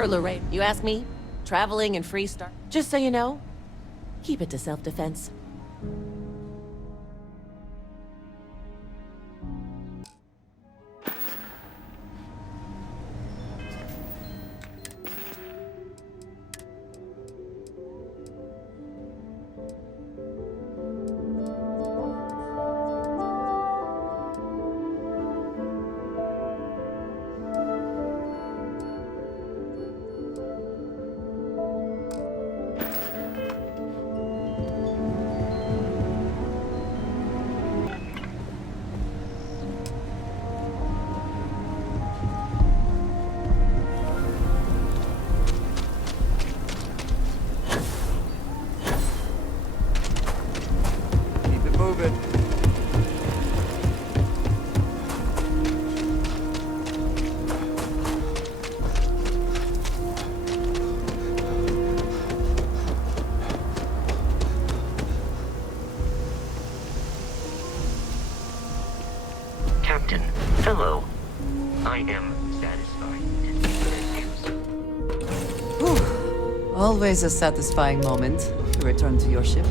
Sure, Lorraine. You ask me? Traveling and free Star... Just so you know, keep it to self-defense. Captain, hello. I am satisfied. Whew. Always a satisfying moment to return to your ship.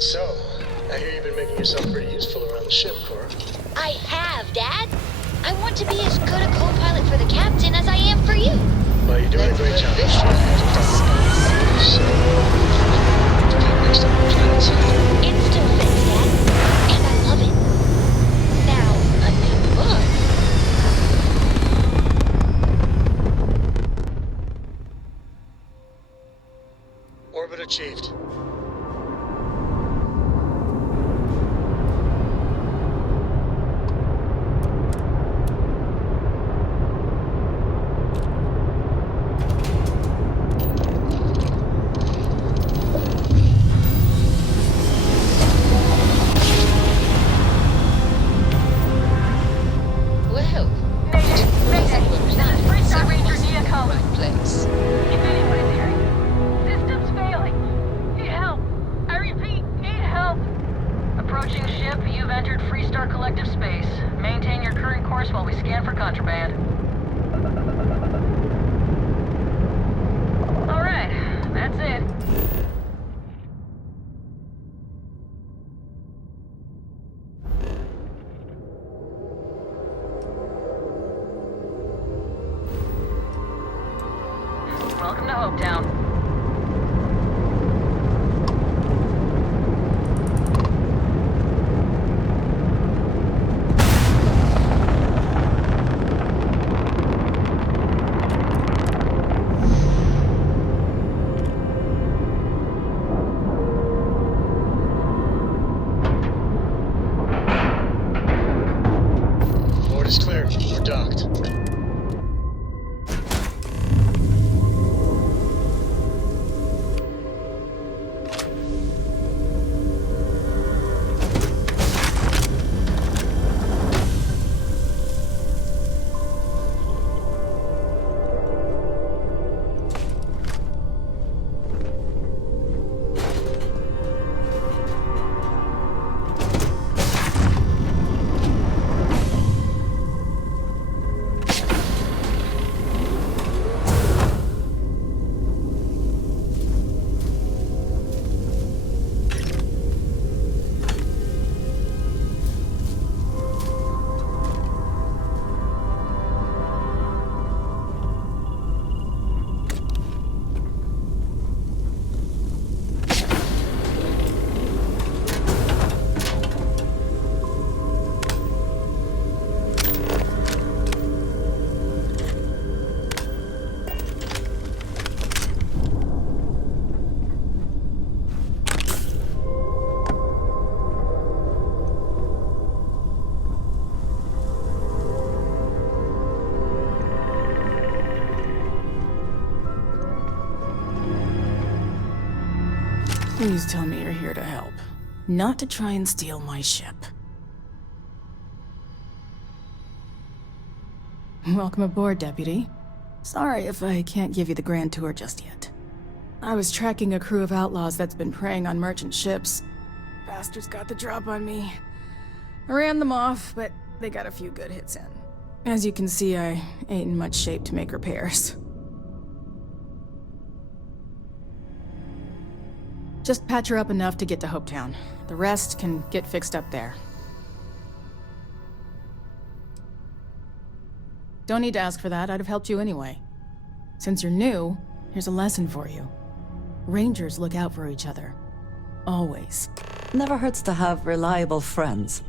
So, I hear you've been making yourself pretty useful around the ship, Cora. I have, Dad. I want to be as good a co-pilot for the captain as I am for you. Well, you're doing a great job. Space. So, get mixed up with planet side. It still fits, Dad. And I love it. Now, a new book. Orbit achieved. Welcome to Hopetown. Board is clear. We're docked. Please tell me you're here to help, not to try and steal my ship. Welcome aboard, Deputy. Sorry if I can't give you the grand tour just yet. I was tracking a crew of outlaws that's been preying on merchant ships. Bastards got the drop on me. I ran them off, but they got a few good hits in. As you can see, I ain't in much shape to make repairs. Just patch her up enough to get to Hopetown. The rest can get fixed up there. Don't need to ask for that, I'd have helped you anyway. Since you're new, here's a lesson for you. Rangers look out for each other. Always. Never hurts to have reliable friends.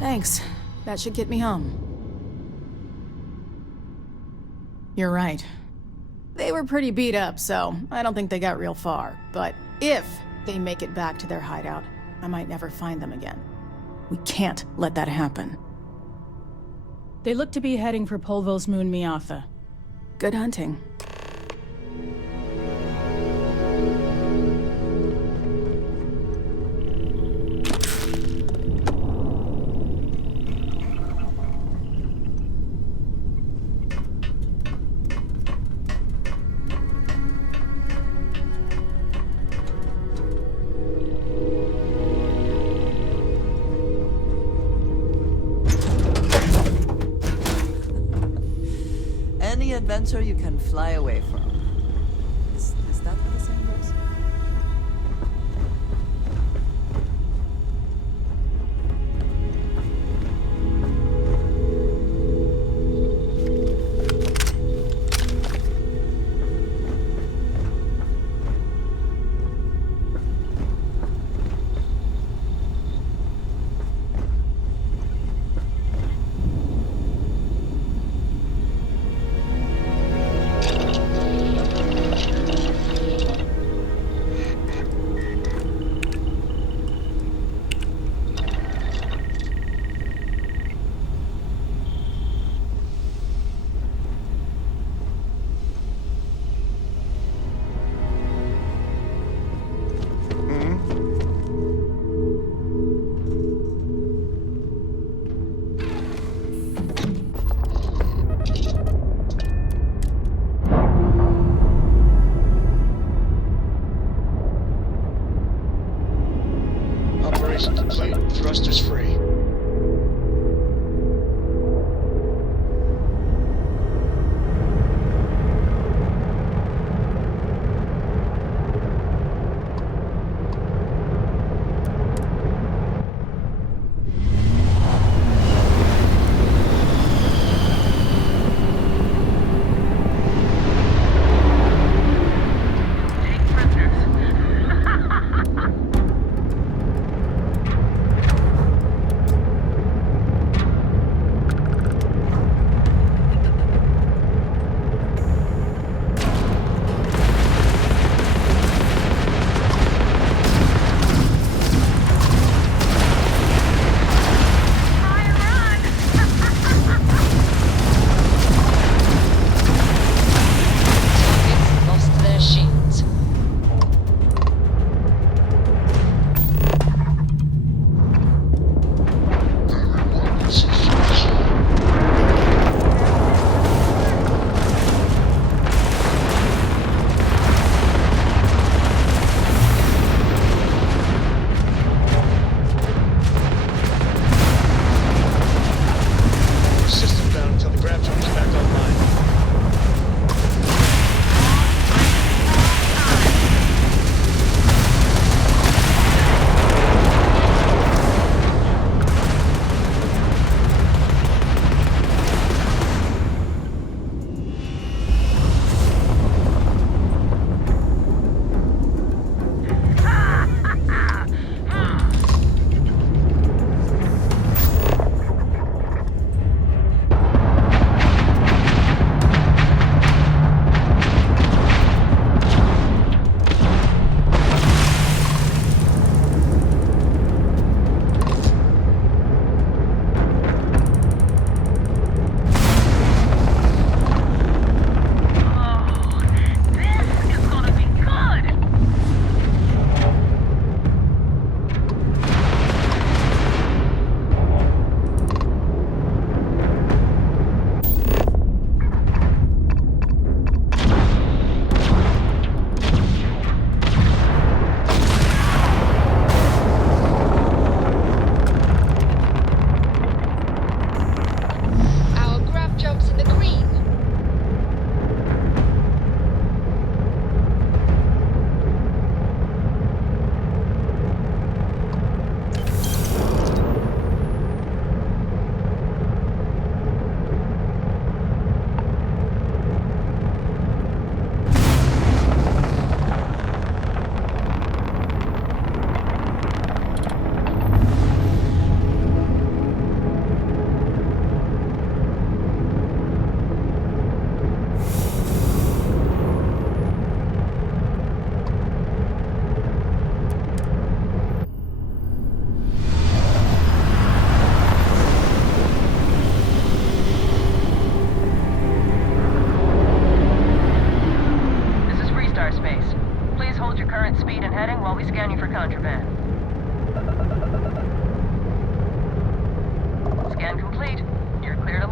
Thanks. That should get me home. You're right. They were pretty beat up, so I don't think they got real far. But if they make it back to their hideout, I might never find them again. We can't let that happen. They look to be heading for Polvo's moon Miatha. Good hunting. Any adventure you can fly away from. Is that how the saying goes?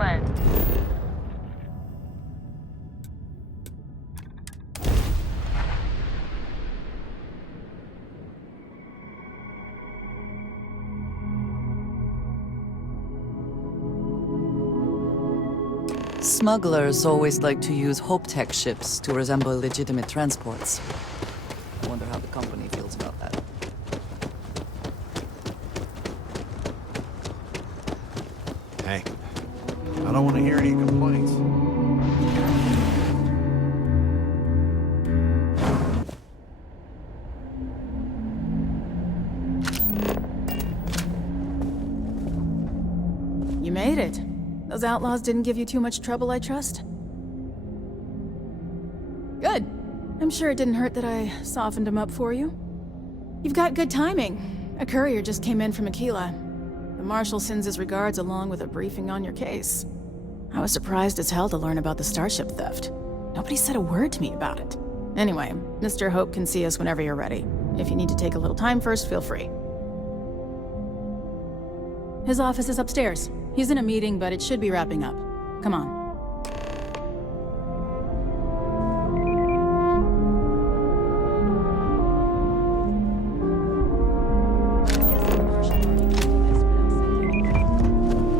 plan. Smugglers always like to use Hope Tech ships to resemble legitimate transports. I wonder how the company feels about that. Hey, I don't want to hear any complaints. You made it. Those outlaws didn't give you too much trouble, I trust? Good. I'm sure it didn't hurt that I softened them up for you. You've got good timing. A courier just came in from Aquila. The Marshal sends his regards along with a briefing on your case. I was surprised as hell to learn about the starship theft. Nobody said a word to me about it. Anyway, Mr. Hope can see us whenever you're ready. If you need to take a little time first, feel free. His office is upstairs. He's in a meeting, but it should be wrapping up. Come on.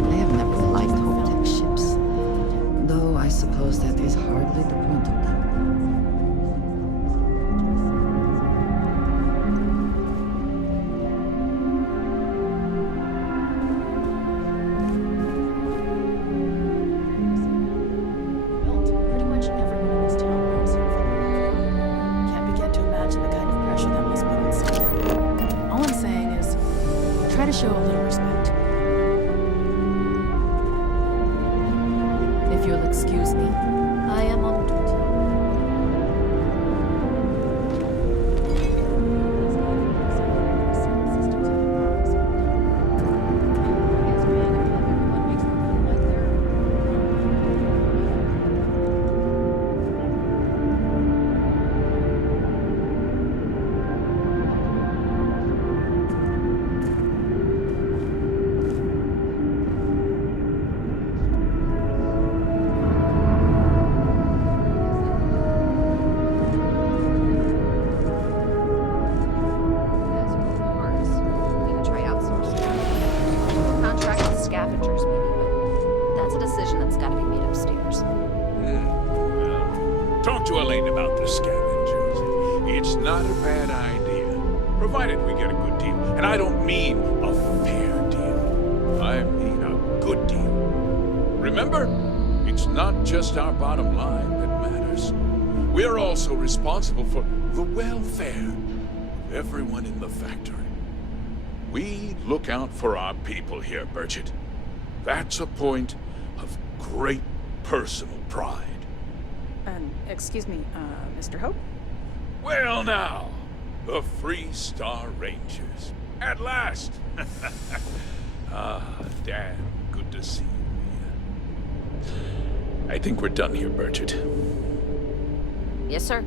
I have never liked Hope Tech ships. Though I suppose that is hardly the point of them. Pretty much everyone in this town knows him for the Can't begin to imagine the kind of pressure that must put on someone. All I'm saying is, try to show a little respect. If you'll excuse me, I am on duty. We could try outsourcing. Contract with scavengers, maybe, but that's a decision that's got to be made upstairs. Well, talk to Elaine about the scavengers. It's not a bad idea, provided we get a good deal. And I don't mean a fair deal. I mean a good deal. Remember, it's not just our bottom line that matters. We're also responsible for the welfare of everyone in the factory. We look out for our people here, Burchett. That's a point of great personal pride. Excuse me, Mr. Hope? Well now, the Free Star Rangers. At last! Ah, damn good to see you, Mia. I think we're done here, Burchett. Yes, sir.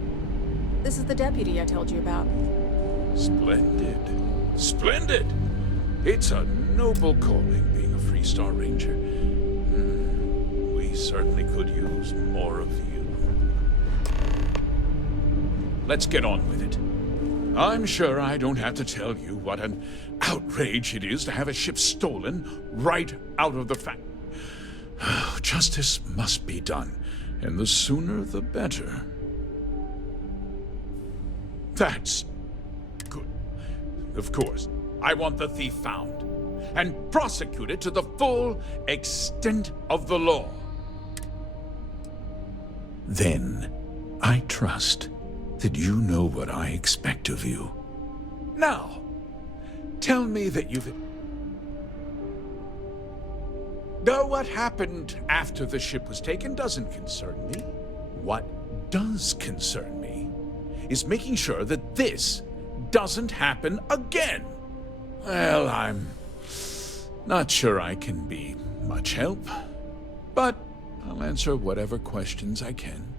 This is the deputy I told you about. Splendid. Splendid! It's a noble calling, being a Free Star Ranger. We certainly could use more of you. Let's get on with it. I'm sure I don't have to tell you what an outrage it is to have a ship stolen right out of the factory. Justice must be done, and the sooner the better. That's good. Of course, I want the thief found and prosecuted to the full extent of the law. Then, I trust that you know what I expect of you. Now, tell me that you've... Now, what happened after the ship was taken doesn't concern me. What does concern me is making sure that this doesn't happen again. Well, I'm not sure I can be much help, but I'll answer whatever questions I can.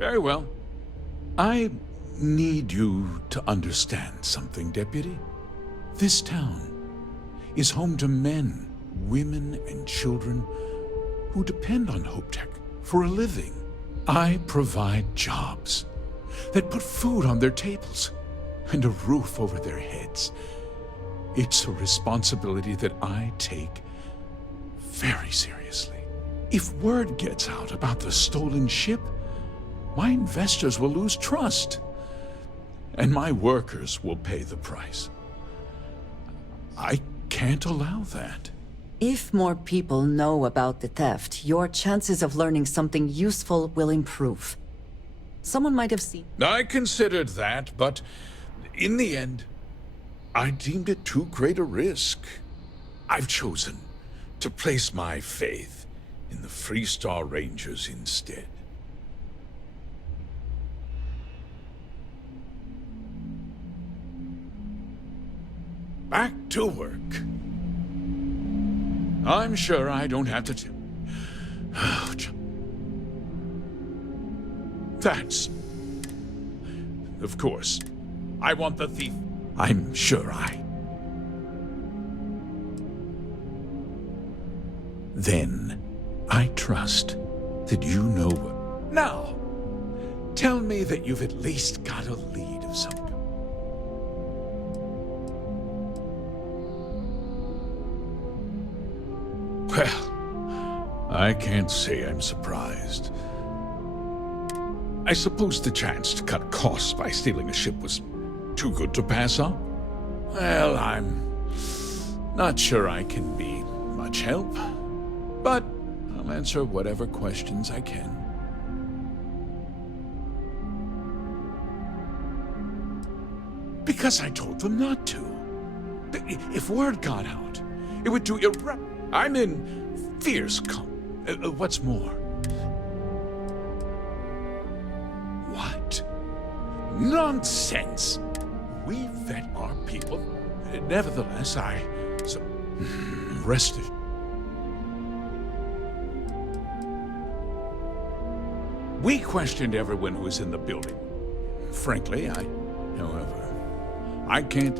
Very well. I need you to understand something, Deputy. This town is home to men, women, and children who depend on HopeTech for a living. I provide jobs that put food on their tables and a roof over their heads. It's a responsibility that I take very seriously. If word gets out about the stolen ship, my investors will lose trust, and my workers will pay the price. I can't allow that. If more people know about the theft, your chances of learning something useful will improve. Someone might have seen... I considered that, but in the end, I deemed it too great a risk. I've chosen to place my faith in the Freestar Rangers instead. Back to work. I'm sure I don't have to tell. That's... Of course. I want the thief. I'm sure I... Then, I trust that you know what... Now, tell me that you've at least got a lead of some kind. Well, I can't say I'm surprised. I suppose the chance to cut costs by stealing a ship was too good to pass up? Well, I'm not sure I can be much help, but I'll answer whatever questions I can. Because I told them not to. If word got out, it would do I'm in fierce what's more? What? Nonsense! We vet our people. Nevertheless, rested. We questioned everyone who was in the building. Frankly, however, I can't...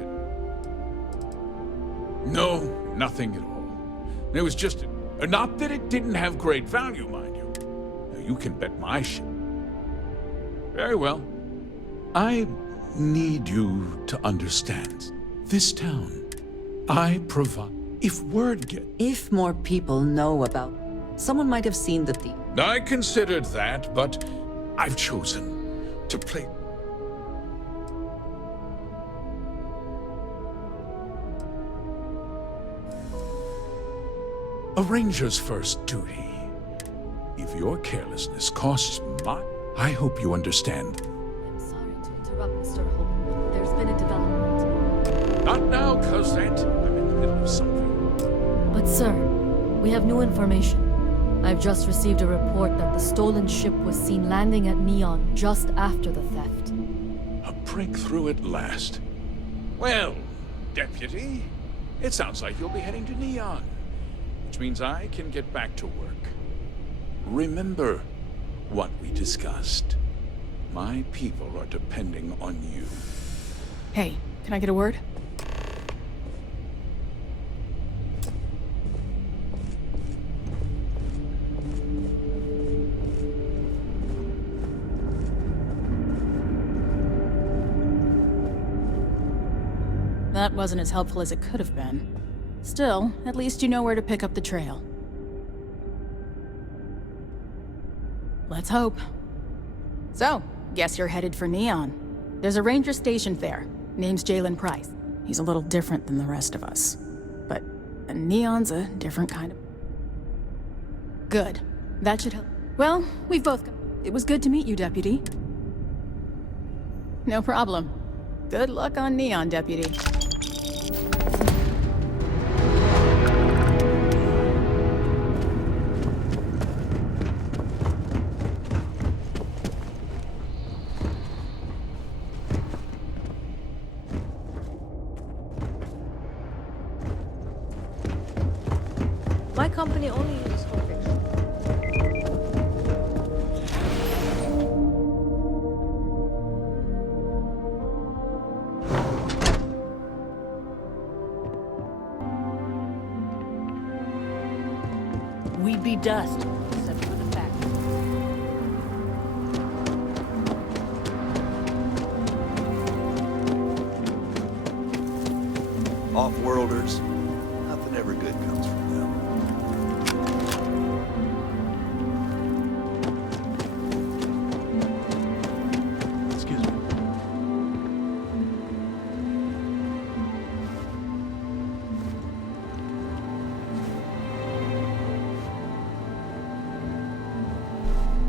No, nothing at all. It was just... Not that it didn't have great value, mind you. You can bet my ship. Very well. I need you to understand. This town, I provide... If word get... If more people know about... Someone might have seen the thief. I considered that, but I've chosen to play... A ranger's first duty. If your carelessness costs my... I hope you understand. I'm sorry to interrupt, Mr. Hope, but there's been a development. Not now, Cosette. I'm in the middle of something. But sir, we have new information. I've just received a report that the stolen ship was seen landing at Neon just after the theft. A breakthrough at last. Well, Deputy, it sounds like you'll be heading to Neon. Which means I can get back to work. Remember what we discussed. My people are depending on you. Hey, can I get a word? That wasn't as helpful as it could have been. Still, at least you know where to pick up the trail. Let's hope. So, guess you're headed for Neon. There's a ranger stationed there. Name's Jalen Price. He's a little different than the rest of us. But Neon's a different kind of... Good. That should help. Well, we've both got... It was good to meet you, Deputy. No problem. Good luck on Neon, Deputy. My company only uses hope fiction. would be dust, except for the fact. Off-worlders. Nothing ever good comes from them. Excuse me.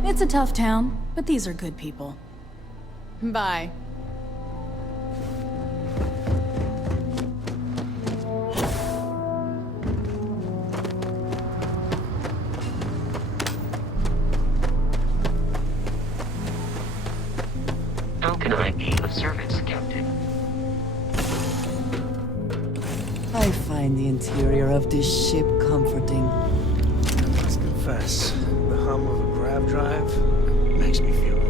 It's a tough town, but these are good people. Bye. How can I be of service, Captain? I find the interior of this ship comforting. I must confess, the hum of a grav drive makes me feel alive.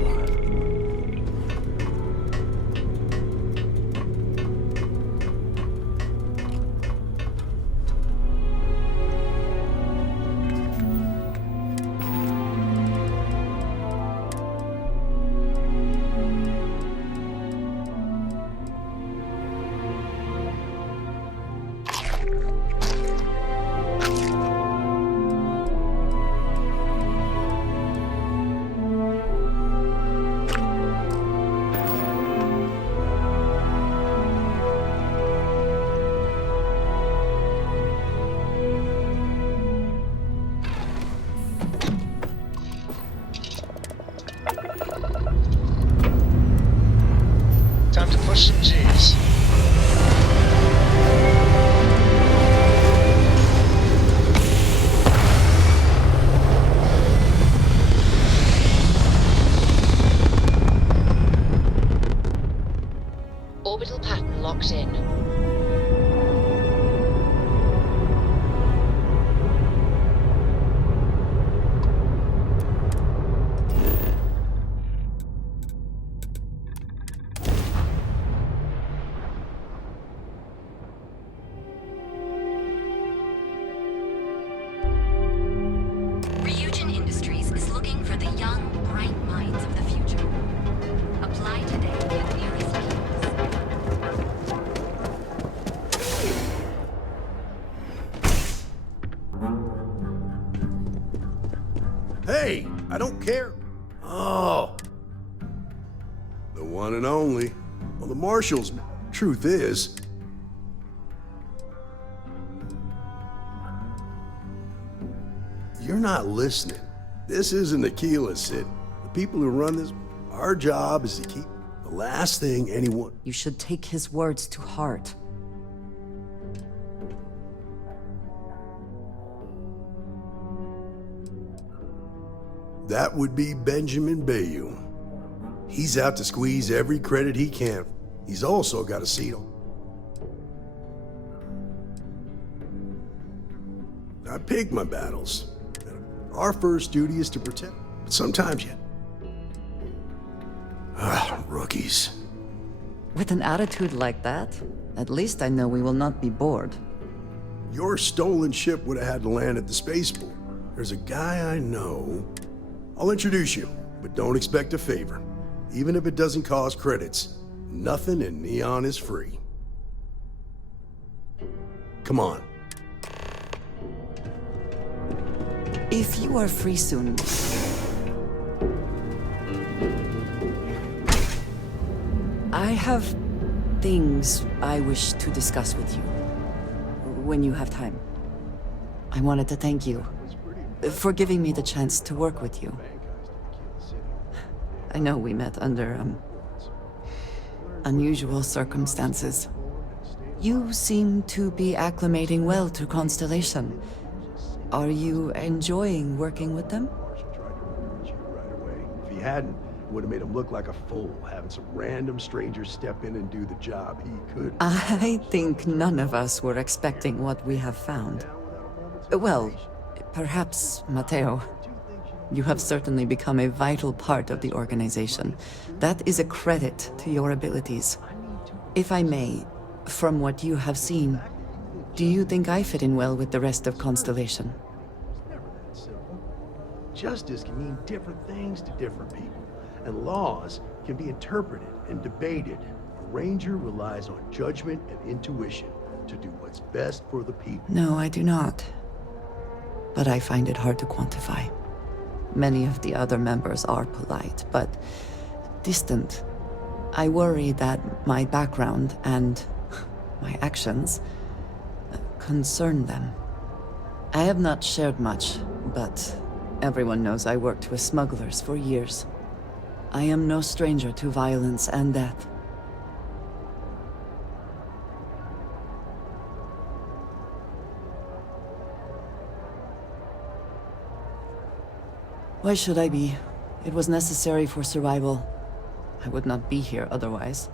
Time to push some G's. Orbital pattern locked in. Ryujin Industries is looking for the young, bright minds of the future. Apply today at nearest campus. Hey, I don't care. Oh. The one and only. Well, the marshals. Truth is, you're not listening. This isn't Aquila, Sid. The people who run this, our job is to keep the last thing anyone... You should take his words to heart. That would be Benjamin Bayou. He's out to squeeze every credit he can. He's also got a seat on. I pick my battles. Our first duty is to protect, but sometimes yet. Rookies. With an attitude like that, at least I know we will not be bored. Your stolen ship would have had to land at the spaceport. There's a guy I know. I'll introduce you, but don't expect a favor. Even if it doesn't cost credits, nothing in Neon is free. Come on. If you are free soon, I have things I wish to discuss with you. When you have time. I wanted to thank you for giving me the chance to work with you. I know we met under, unusual circumstances. You seem to be acclimating well to Constellation. Are you enjoying working with them? If he hadn't, it would have made him look like a fool, having some random stranger step in and do the job he could. I think none of us were expecting what we have found. Well, perhaps Matteo. You have certainly become a vital part of the organization. That is a credit to your abilities. If I may, from what you have seen, do you think I fit in well with the rest of Constellation? Never that silly. justice can mean different things to different people, and laws can be interpreted and debated. A ranger relies on judgment and intuition to do what's best for the people. No, I do not. But I find it hard to quantify. Many of the other members are polite, but distant. I worry that my background and my actions concern them. I have not shared much, but everyone knows I worked with smugglers for years. I am no stranger to violence and death. Why should I be? It was necessary for survival. I would not be here otherwise.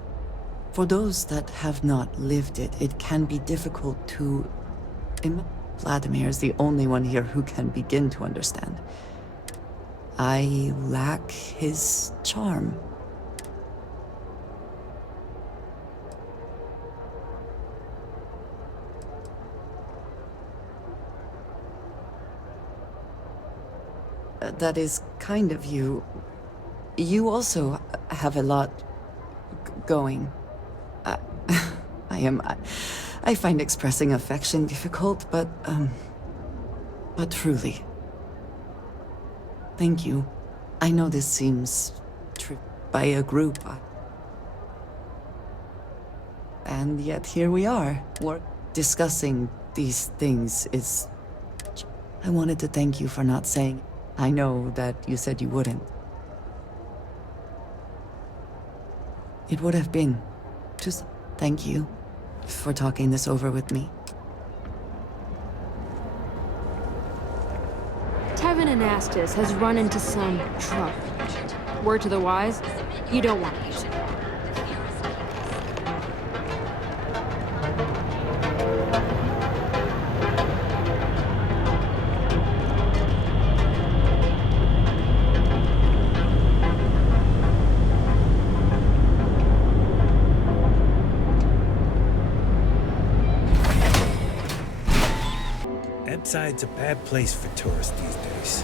For those that have not lived it, it can be difficult to... Vladimir is the only one here who can begin to understand. I lack his charm. That is kind of you. You also have a lot going. I find expressing affection difficult, but truly. Thank you. I know this seems by a group. And yet here we are. We're discussing these things is... I wanted to thank you for not saying... I know that you said you wouldn't. It would have been. Just thank you for talking this over with me. Tevin Anastas has run into some trouble. Word to the wise, you don't want to use it. Ebbside's a bad place for tourists these days.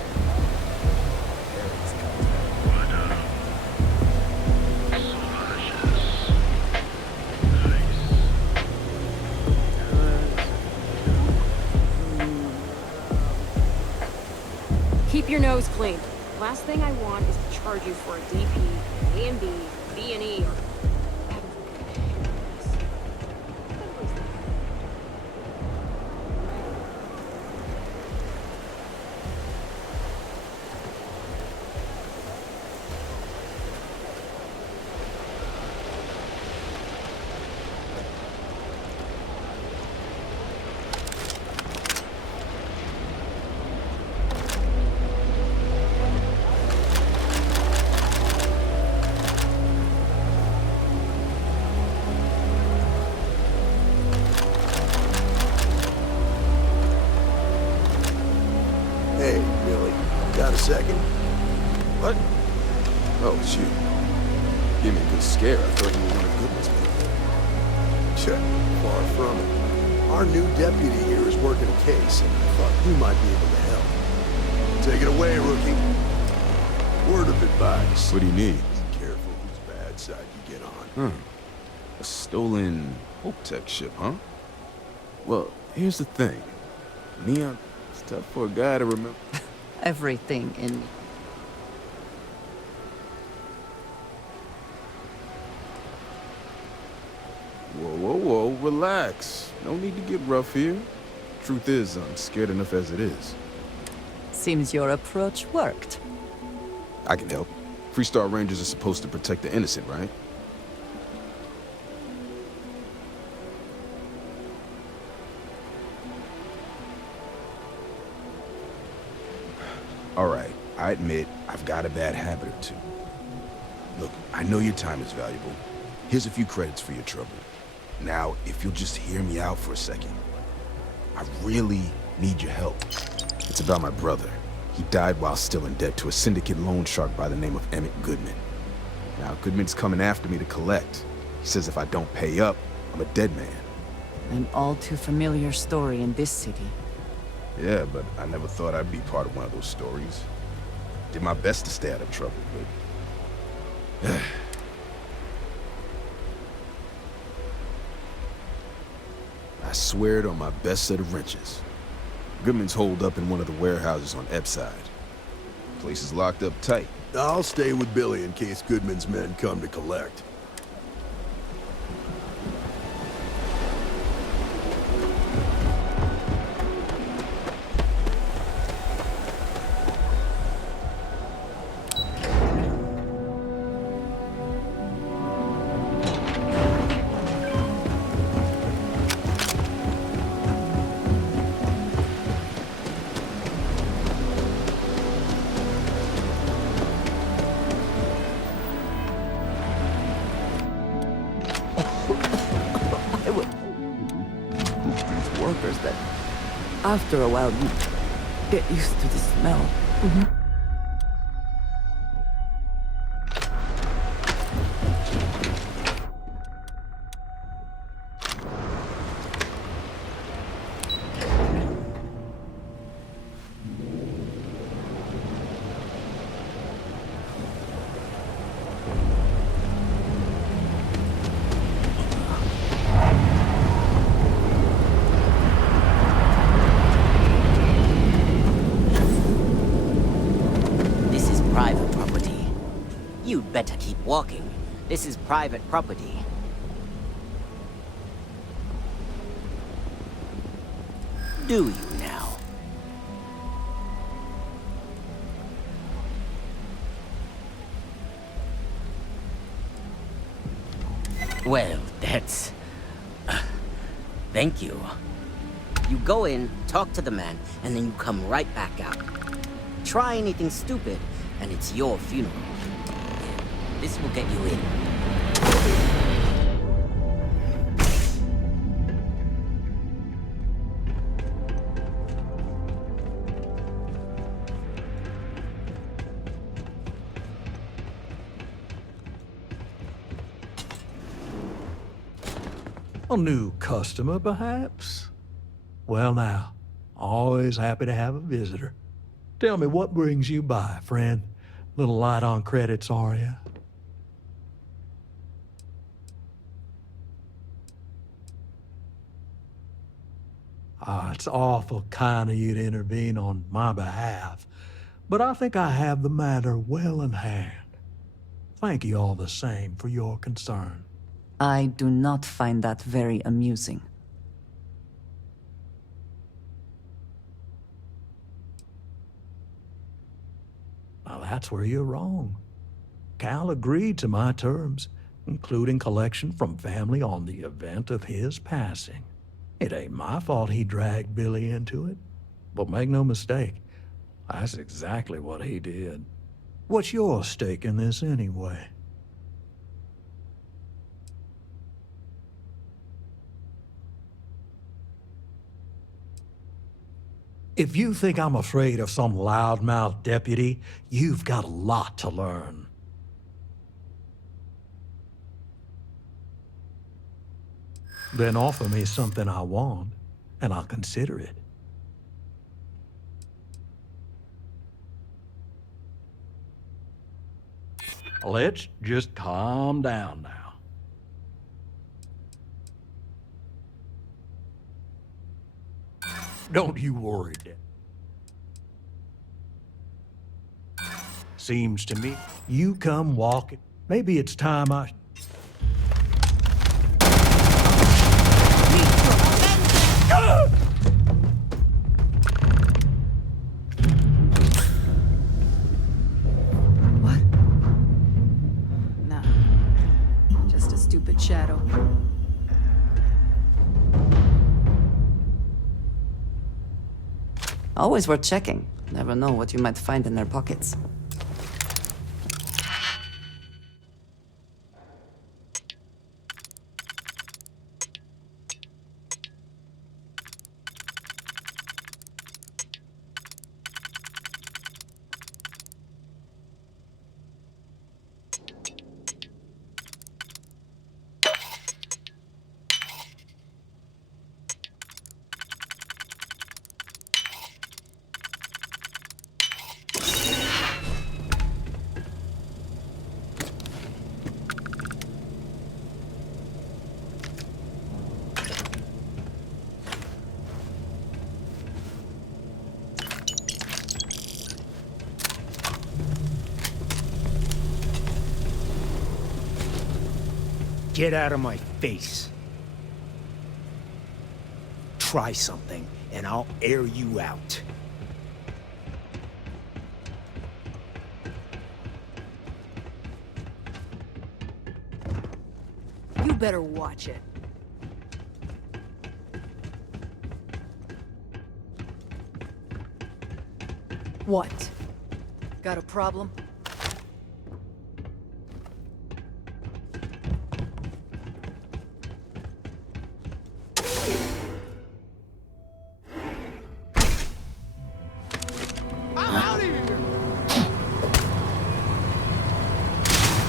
Keep your nose clean. Last thing I want is to charge you for a DP, A&B, B&E, or... Hey, Billy, got a second? What? Oh, shoot. Give me a good scare. I thought you were one of Goodman's men. Check. Far from it. Our new deputy here is working a case, and I thought you might be able to help. Take it away, rookie. Word of advice. What do you need? Be careful whose bad side you get on. A stolen Hope Tech ship, huh? Well, here's the thing. Neon, it's tough for a guy to remember. Everything in me. Whoa, whoa, whoa, relax. No need to get rough here. Truth is, I'm scared enough as it is. Seems your approach worked. I can help. Freestar Rangers are supposed to protect the innocent, right? All right, I admit I've got a bad habit or two. Look, I know your time is valuable. Here's a few credits for your trouble. Now, if you'll just hear me out for a second. I really need your help. It's about my brother. He died while still in debt to a syndicate loan shark by the name of Emmett Goodman. Now, Goodman's coming after me to collect. He says if I don't pay up, I'm a dead man. An all too familiar story in this city. Yeah, but I never thought I'd be part of one of those stories. Did my best to stay out of trouble, but... I swear it on my best set of wrenches. Goodman's holed up in one of the warehouses on Epside. Place is locked up tight. I'll stay with Billy in case Goodman's men come to collect. After a while, you get used to the smell. Better keep walking. This is private property. Do you now? Well, that's... thank you. You go in, talk to the man, and then you come right back out. Try anything stupid, and it's your funeral. This will get you in. A new customer, perhaps? Well now, always happy to have a visitor. Tell me, what brings you by, friend? Little light on credits, are you? It's awful kind of you to intervene on my behalf, but I think I have the matter well in hand. Thank you all the same for your concern. I do not find that very amusing. Now that's where you're wrong. Cal agreed to my terms, including collection from family on the event of his passing. It ain't my fault he dragged Billy into it. But make no mistake, that's exactly what he did. What's your stake in this anyway? If you think I'm afraid of some loudmouth deputy, you've got a lot to learn. Then offer me something I want, and I'll consider it. Let's just calm down now. Don't you worry, Dad. Seems to me you come walking. Maybe it's time I... What? Nah. Just a stupid shadow. Always worth checking. Never know what you might find in their pockets. Get out of my face. Try something, and I'll air you out. You better watch it. What? Got a problem?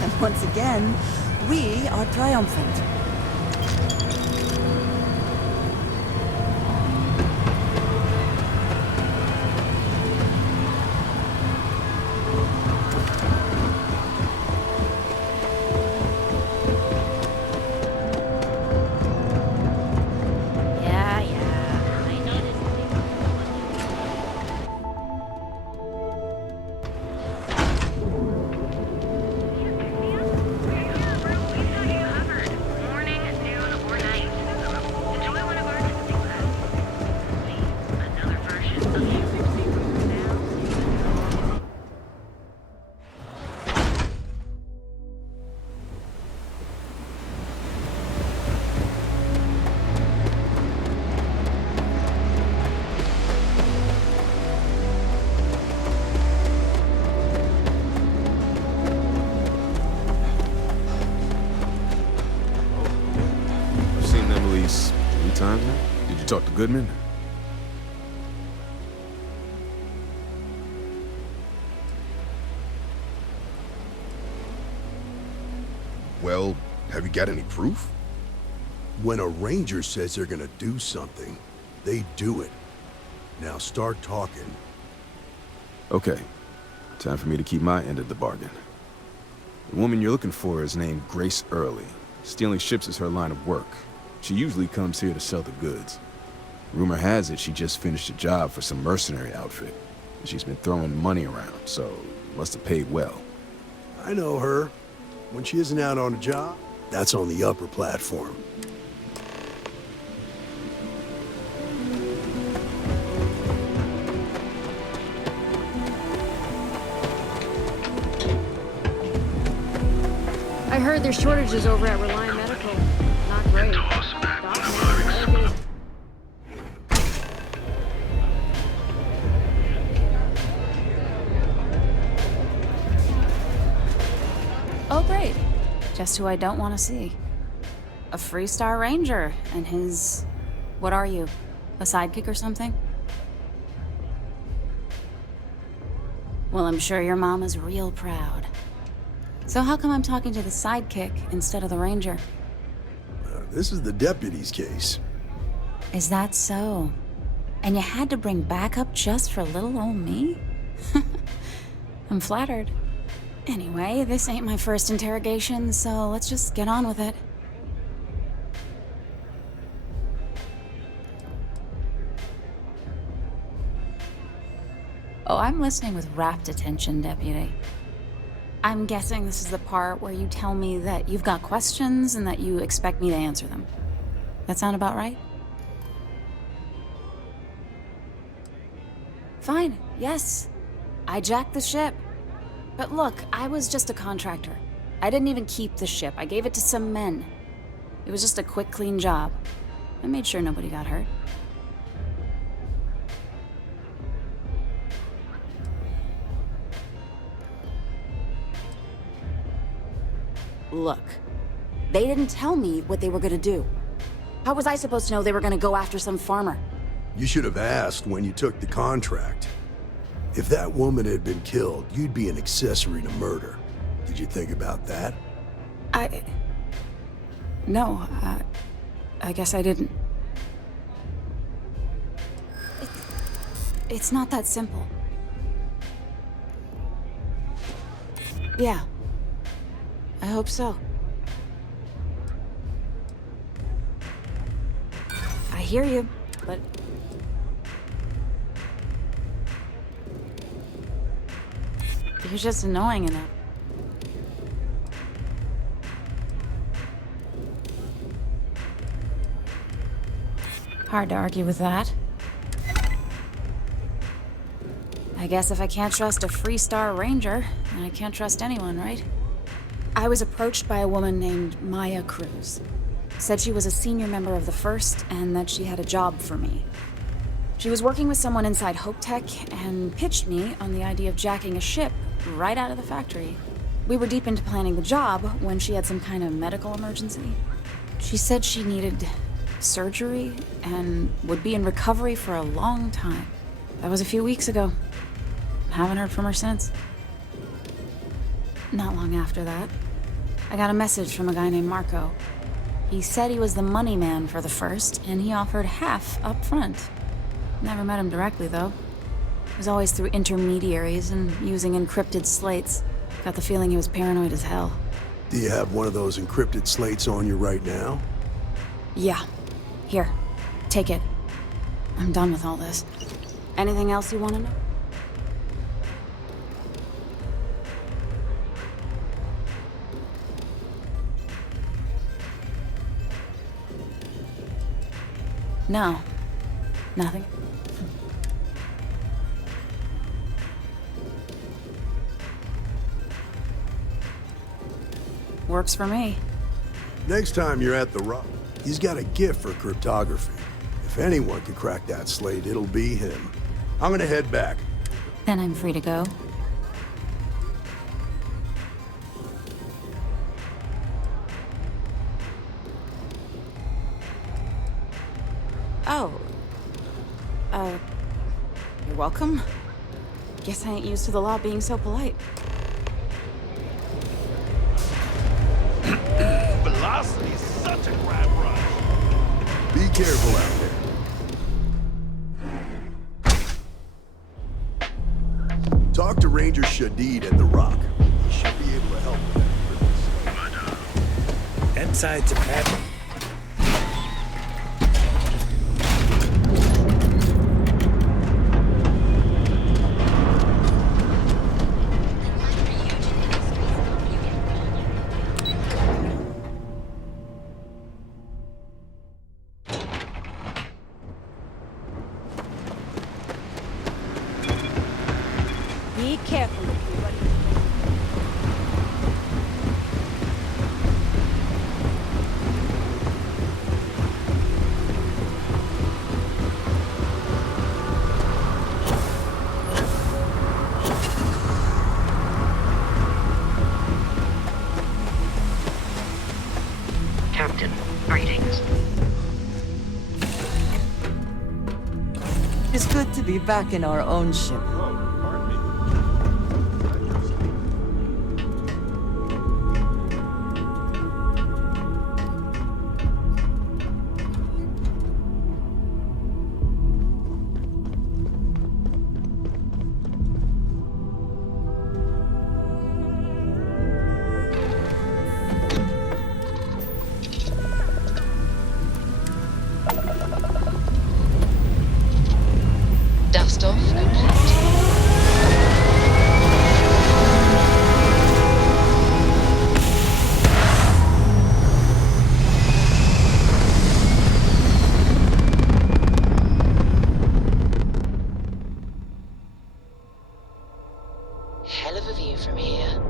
And once again, we are triumphant. Times now? Did you talk to Goodman? Well, have you got any proof? When a ranger says they're gonna do something, they do it. Now start talking. Okay. Time for me to keep my end of the bargain. The woman you're looking for is named Grace Early. Stealing ships is her line of work. She usually comes here to sell the goods. Rumor has it she just finished a job for some mercenary outfit. She's been throwing money around, so must have paid well. I know her. When she isn't out on a job, that's on the upper platform. I heard there's shortages over at Reliant Medical. Not great. Oh, great. Just who I don't want to see. A Freestar Ranger and his... What are you? A sidekick or something? Well, I'm sure your mom is real proud. So how come I'm talking to the sidekick instead of the Ranger? This is the deputy's case. Is that so? And you had to bring backup just for little old me? I'm flattered. Anyway, this ain't my first interrogation, so let's just get on with it. Oh, I'm listening with rapt attention, Deputy. I'm guessing this is the part where you tell me that you've got questions and that you expect me to answer them. That sound about right? Fine, yes. I jacked the ship. But look, I was just a contractor. I didn't even keep the ship. I gave it to some men. It was just a quick, clean job. I made sure nobody got hurt. Look, they didn't tell me what they were gonna do. How was I supposed to know they were gonna go after some farmer? You should have asked when you took the contract. If that woman had been killed, you'd be an accessory to murder. Did you think about that? No, I guess I didn't. It's not that simple. Yeah. I hope so. I hear you, but... you're just annoying enough. Hard to argue with that. I guess if I can't trust a Freestar Ranger, then I can't trust anyone, right? I was approached by a woman named Maya Cruz. Said she was a senior member of the First and that she had a job for me. She was working with someone inside Hope Tech and pitched me on the idea of jacking a ship right out of the factory. We were deep into planning the job when she had some kind of medical emergency. She said she needed surgery and would be in recovery for a long time. That was a few weeks ago. Haven't heard from her since. Not long after that, I got a message from a guy named Marco. He said he was the money man for the First, and he offered half up front. Never met him directly, though. It was always through intermediaries and using encrypted slates. Got the feeling he was paranoid as hell. Do you have one of those encrypted slates on you right now? Yeah. Here. Take it. I'm done with all this. Anything else you want to know? No. Nothing. Works for me. Next time you're at the Rock, he's got a gift for cryptography. If anyone could crack that slate, it'll be him. I'm gonna head back. Then I'm free to go. Oh. You're welcome. Guess I ain't used to the law being so polite. Velocity's such a crime rush. Be careful out there. Talk to Ranger Shadid at the Rock. He should be able to help with that. That side's a pattern. Be careful, everybody. Captain, greetings. It's good to be back in our own ship. Dust off complete. Hell of a view from here.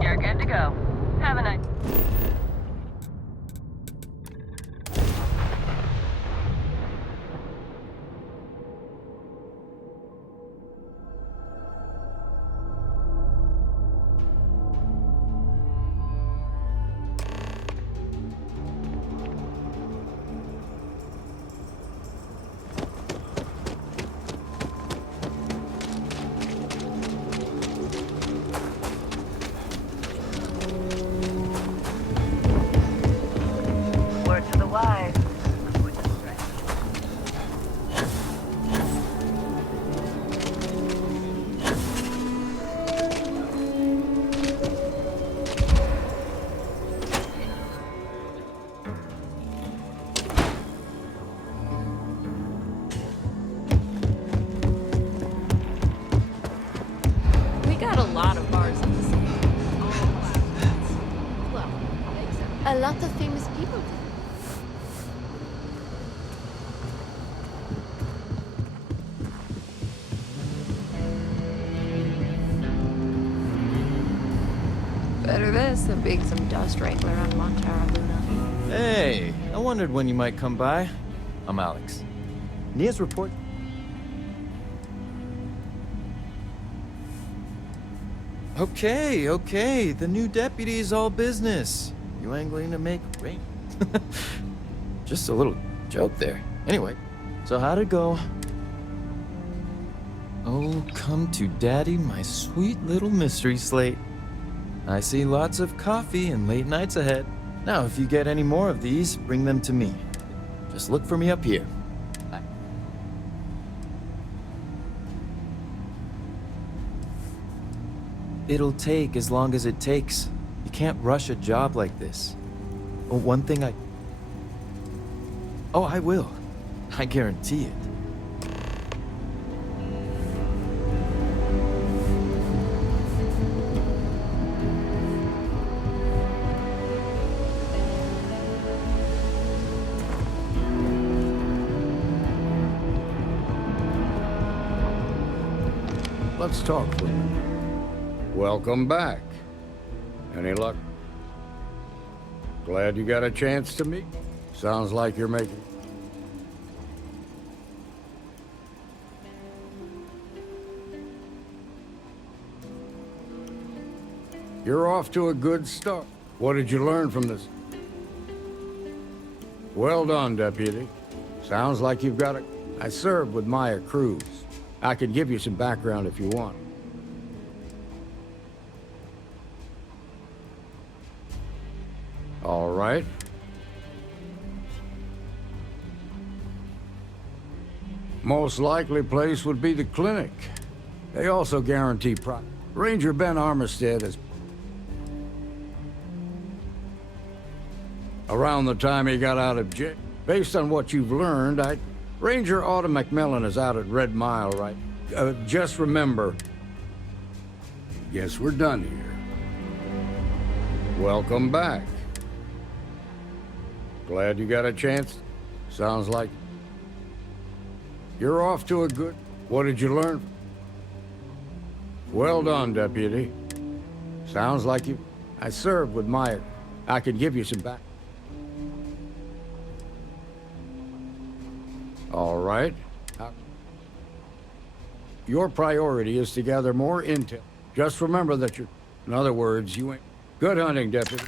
You're good to go. Have a nice... Better this than being some dust wrangler on Montara Luna. Hey, I wondered when you might come by. I'm Alex. Nia's report... Okay, the new deputy is all business. You angling to make rain? Just a little joke there. Anyway, so how'd it go? Oh, come to daddy, my sweet little mystery slate. I see lots of coffee and late nights ahead. Now, if you get any more of these, bring them to me. Just look for me up here. Bye. It'll take as long as it takes. You can't rush a job like this. Oh, one thing Oh, I will. I guarantee it. Let's talk for a minute. Welcome back. Any luck? Glad you got a chance to meet. Sounds like you're making... You're off to a good start. What did you learn from this? Well done, Deputy. Sounds like you've got a... I served with Maya Cruz. I could give you some background if you want. All right. Most likely place would be the clinic. They also guarantee Ranger Ben Armistead is... Around the time he got out of jail. Based on what you've learned, Ranger Autumn McMillan is out at Red Mile, right? Just remember... Guess we're done here. Welcome back. Glad you got a chance. Sounds like... You're off to a good... What did you learn? Well done, Deputy. Sounds like you... I served with Maya. I could give you some back... All right. Your priority is to gather more intel. Just remember that you're... In other words, you ain't... Good hunting, Deputy.